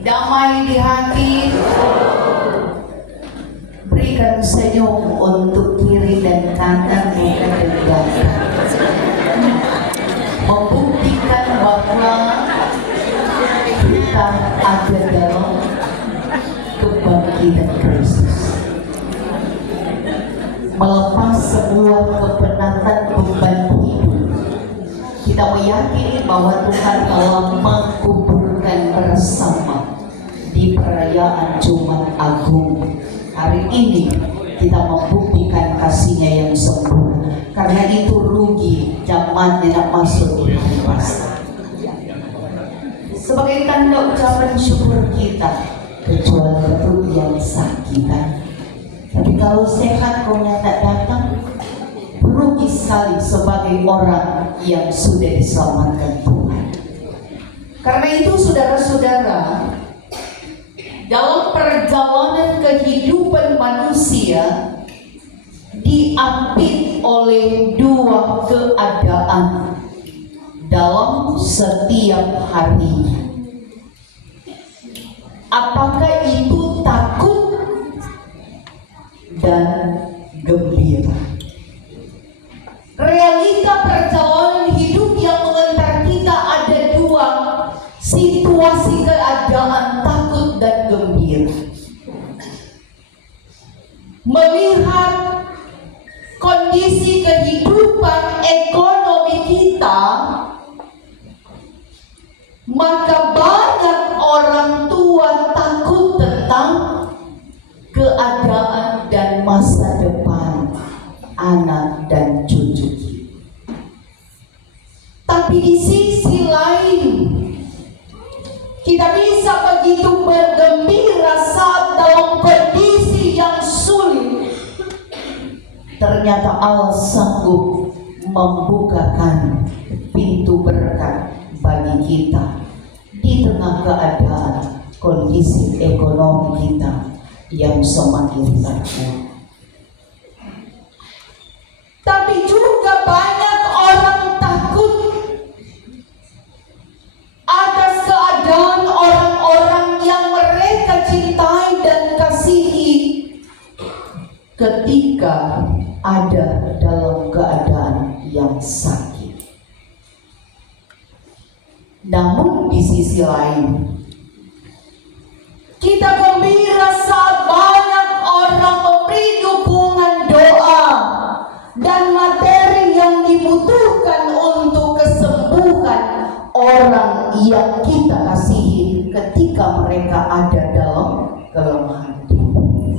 damai di hati. Berikan senyum untuk kiri dan kanan, bukan dan belakang. Membuktikan bahwa kita ada dalam kebangkitan Kristus. Melepas sebuah kepenatan beban hidup, kita meyakini bahwa Tuhan telah menguburkan bersama di perayaan Jumat Agung. Hari ini kita membuktikan kasih-Nya yang sempurna. Karena itu rugi zamannya nak masuk di hari Paskah. Sebagai tanda ucapan syukur kita, kecuali perut yang sakitan. Tapi kalau sehat kau tak datang, rugi sekali sebagai orang yang sudah diselamatkan Tuhan. Karena itu saudara-saudara, dalam perjalanan kehidupan manusia diapit oleh dua keadaan dalam setiap hari. Apakah itu takut dan gembira? Realita perjalanan hidup yang mengantar kita ada dua situasi keadaan, takut dan gembira. Melihat kondisi kehidupan ekonomi kita, maka banyak orang tua takut tentang keadaan dan masa depan anak dan cucu. Tapi di sisi lain, kita bisa begitu bergembira saat dalam kondisi yang sulit. Ternyata Allah sanggup membukakan pintu berkat bagi kita di tengah keadaan kondisi ekonomi kita yang semakin terpuruk. Tapi juga banyak orang takut atas keadaan orang-orang yang mereka cintai dan kasihi ketika ada dalam keadaan yang sakit. Namun di sisi lain, kita gembira saat banyak orang memberi dukungan doa dan materi yang dibutuhkan untuk kesembuhan orang yang kita kasihi ketika mereka ada dalam kelemahan tubuh.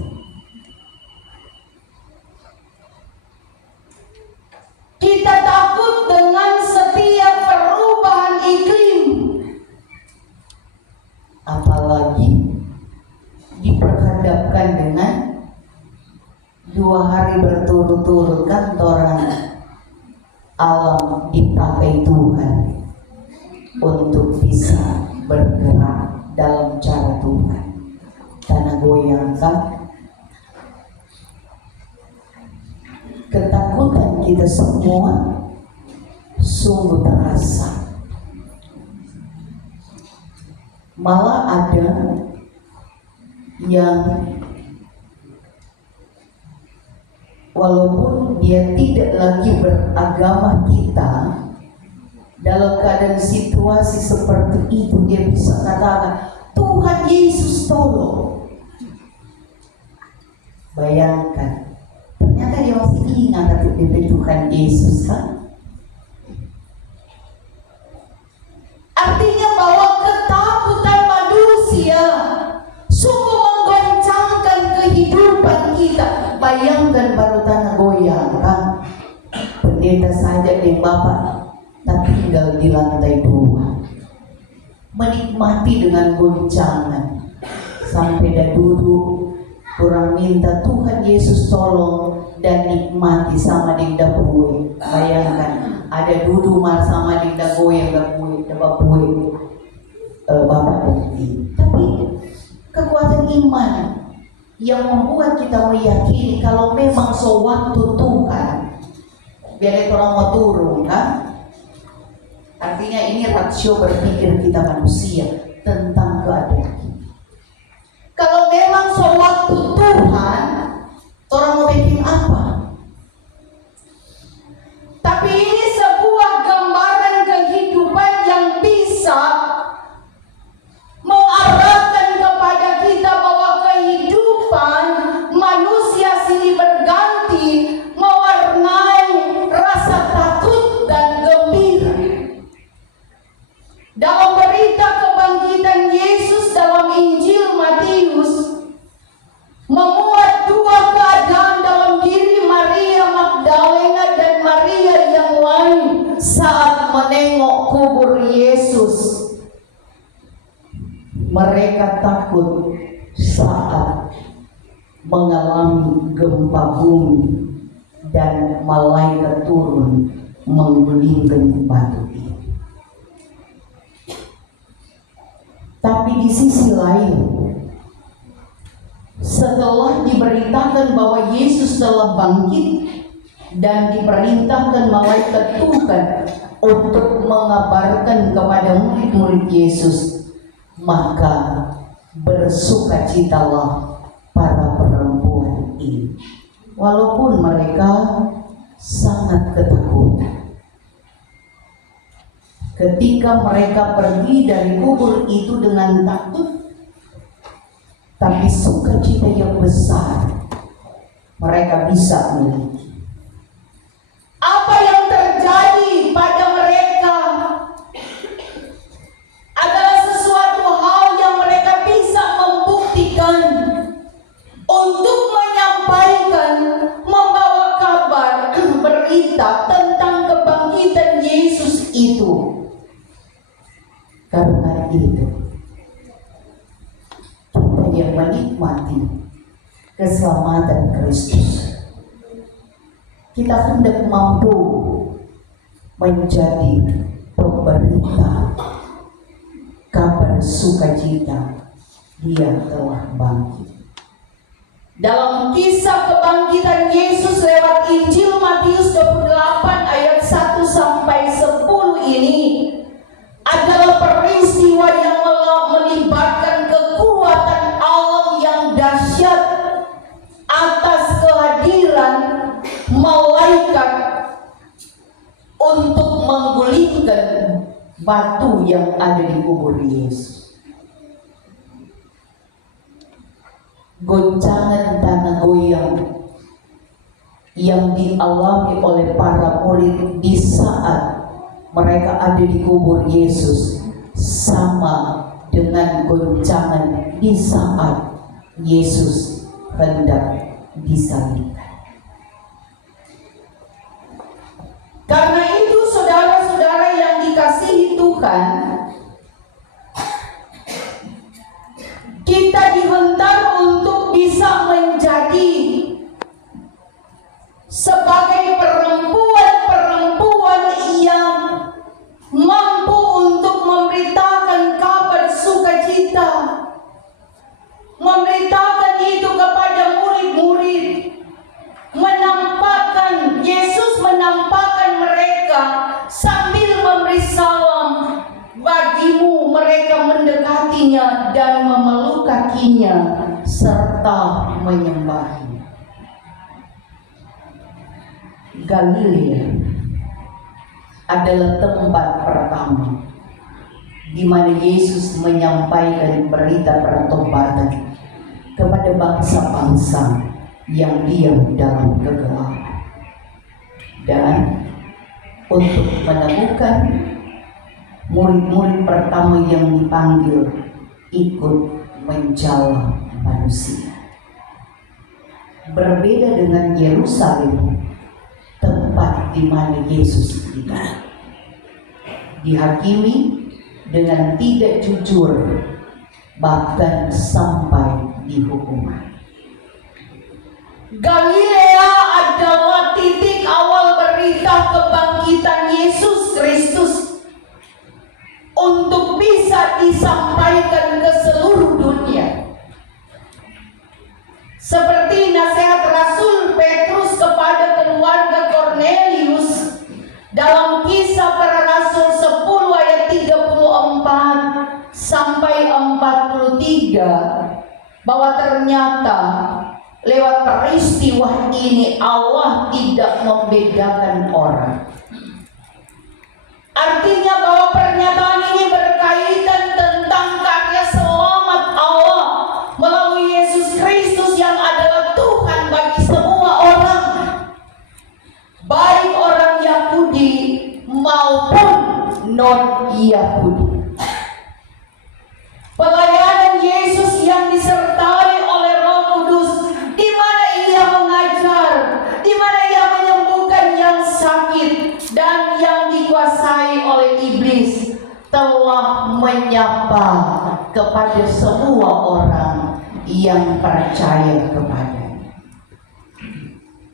Kita takut dengan setiap perubahan iklim, apalagi diperhadapkan dengan 2 hari berturut-turut kantoran alam dipakai Tuhan untuk bisa bergerak dalam cara Tuhan. Tanah goyangkan, ketakutan kita semua sungguh terasa. Malah ada yang walaupun dia tidak lagi beragama kita, dalam keadaan situasi seperti itu dia bisa katakan, Tuhan Yesus tolong. Bayangkan, ternyata dia masih ingat kata Tuhan Yesus, kan? Artinya bahwa ketakutan manusia sungguh menggoncangkan kehidupan kita. Bayangkan baru tanah goyang, kan? Pendeta saja deh Bapak tak tinggal di lantai 2, menikmati dengan goncangan sampai dah duduk kurang minta Tuhan Yesus tolong dan nikmati sama dinda bue. Bayangkan ada duduk sama dinda goyang dah bue Bapak bukti. Tapi kekuatan iman yang membuat kita meyakini kalau memang sewaktu Tuhan biar orang mau turun, kan? Artinya ini rasio berpikir kita manusia tentang keadaan kita. Dalam berita kebangkitan Yesus dalam Injil Matius memuat dua keadaan dalam diri Maria Magdalena dan Maria yang lain saat menengok kubur Yesus. Mereka takut saat mengalami gempa bumi dan malaikat turun menggulingkan batu itu. Tapi di sisi lain, setelah diberitakan bahwa Yesus telah bangkit dan diperintahkan malaikat Tuhan untuk mengabarkan kepada murid-murid Yesus, maka bersukacitalah para perempuan ini. Walaupun mereka sangat ketakutan. Ketika mereka pergi dari kubur itu dengan takut, tapi sukacita yang besar mereka bisa miliki. Apa yang terjadi pada mereka adalah sesuatu hal yang mereka bisa membuktikan untuk menyampaikan, membawa kabar, berita tentang kebangkitan Yesus itu. Karena itu, kita yang menikmati keselamatan Kristus, kita hendak mampu menjadi pemberita kabar sukacita Dia telah bangkit. Dalam kisah kebangkitan Yesus lewat Injil Matius 28 ayat 1 sampai 10 ini adalah peristiwa yang melibatkan kekuatan alam yang dahsyat atas kehadiran malaikat untuk menggulingkan batu yang ada di kubur Yesus. Goncangan tanah goyang yang dialami oleh para murid di saat mereka ada di kubur Yesus sama dengan goncangan di saat Yesus hendak disalibkan. Karena itu saudara-saudara yang dikasihi Tuhan, kita dihentar untuk bisa menjadi sebagai perempuan-perempuan yang mampu untuk memberitakan kabar sukacita, memberitakan itu kepada murid-murid, menampakkan Yesus, menampakkan mereka sambil memberi salam bagimu, mereka mendekatinya dan memeluk kakinya serta menyembahnya. Galilea adalah tempat pertama di mana Yesus menyampaikan berita pertobatan kepada bangsa-bangsa yang diam dalam kegelapan. Dan untuk menemukan murid-murid pertama yang dipanggil ikut menjala manusia. Berbeda dengan Yerusalem, tempat di mana Yesus hidup, dihakimi dengan tidak jujur, bahkan sampai dihukuman. Galilea adalah titik awal berita kebangkitan Yesus Kristus untuk bisa disampaikan ke seluruh dunia. Seperti nasihat Rasul Petrus kepada keluarga Kornelius dalam Kisah Para Rasul 10 ayat 34 sampai 43, bahwa ternyata lewat peristiwa ini Allah tidak membedakan orang. Artinya bahwa pernyataan ini berkaitan tentang karya selamat Allah melalui Yesus Kristus yang adalah Tuhan bagi semua orang, baik orang Yahudi maupun non-Yahudi. Yahudi. Pelayanan Yesus yang disertai oleh Roh Kudus, di mana ia mengajar, di mana ia menyembuhkan yang sakit dan yang dikuasai oleh iblis, telah menyapa kepada semua orang yang percaya kepadanya.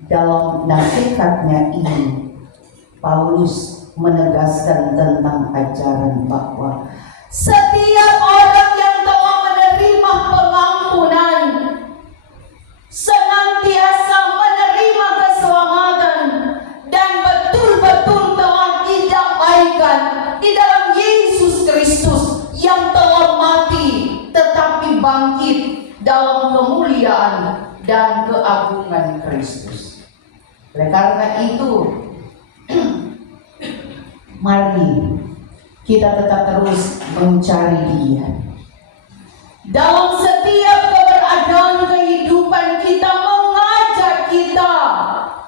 Dalam nasihatnya ini, Paulus menegaskan tentang ajaran bahwa setiap orang yang telah menerima pengampunan, senantiasa menerima keselamatan, dan betul-betul telah didamaikan di dalam Yesus Kristus yang telah mati tetapi bangkit dalam kemuliaan dan keagungan Kristus. Oleh karena itu, mari kita tetap terus mencari Dia. Dalam setiap keberadaan kehidupan kita, mengajak kita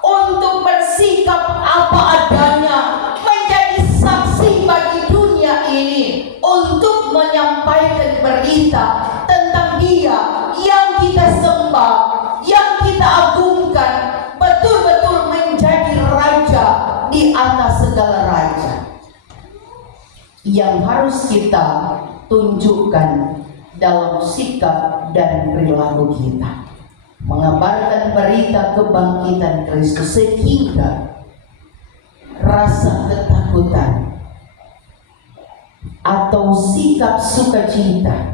untuk bersikap apa adanya, menjadi saksi bagi dunia ini, untuk menyampaikan berita tentang Dia yang kita sembah, yang kita agungkan, betul-betul menjadi Raja di atas segala raja. Yang harus kita tunjukkan dalam sikap dan perilaku kita, mengabarkan berita kebangkitan Kristus, sehingga rasa ketakutan atau sikap sukacita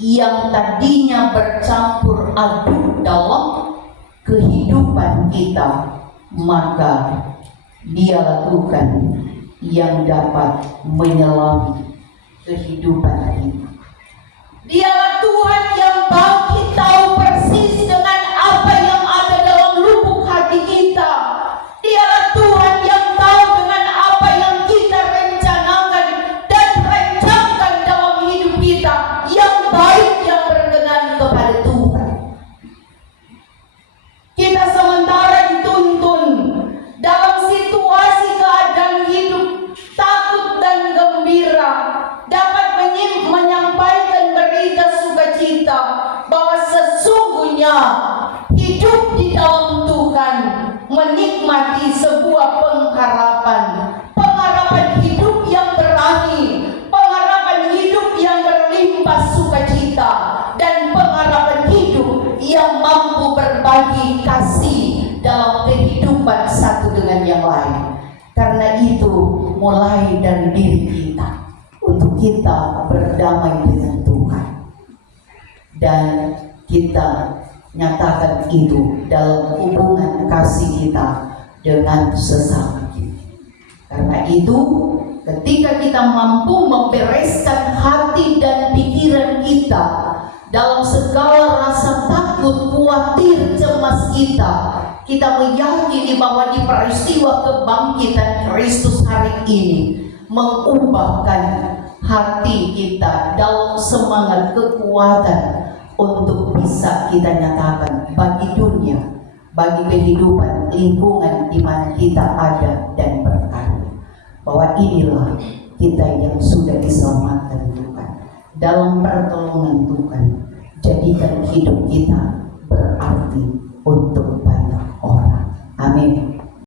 yang tadinya bercampur aduk dalam kehidupan kita, maka Dia lakukan yang dapat menyelami kehidupan kita. Dialah Tuhan yang bagi tahu persis dengan apa yang ada dalam lubuk hati kita. Dialah Tuhan yang tahu dengan apa yang kita rencanakan dan rencanakan dalam hidup kita, yang baik, yang berkenan kepada Tuhan. Kita sementara dituntun dalam situasi keadaan hidup takut dan gembira, dapat menyampaikan berita sukacita bahwa sesungguhnya hidup di dalam Tuhan menikmati sebuah pengharapan, pengharapan hidup yang berani, pengharapan hidup yang berlimpah sukacita, dan pengharapan hidup yang mampu berbagi kasih dalam kehidupan satu dengan yang lain. Karena itu, mulai dari diri kita, untuk kita berdamai dengan Tuhan, dan kita nyatakan itu dalam hubungan kasih kita dengan sesama kita. Karena itu, ketika kita mampu membereskan hati dan pikiran kita dalam segala rasa takut, khawatir, cemas kita meyakini bahwa di peristiwa kebangkitan Kristus hari ini mengubahkan hati kita dalam semangat kekuatan untuk bisa kita nyatakan bagi dunia, bagi kehidupan lingkungan di mana kita ada dan berkarya, bahwa inilah kita yang sudah diselamatkan Tuhan. Dalam pertolongan Tuhan, jadikan hidup kita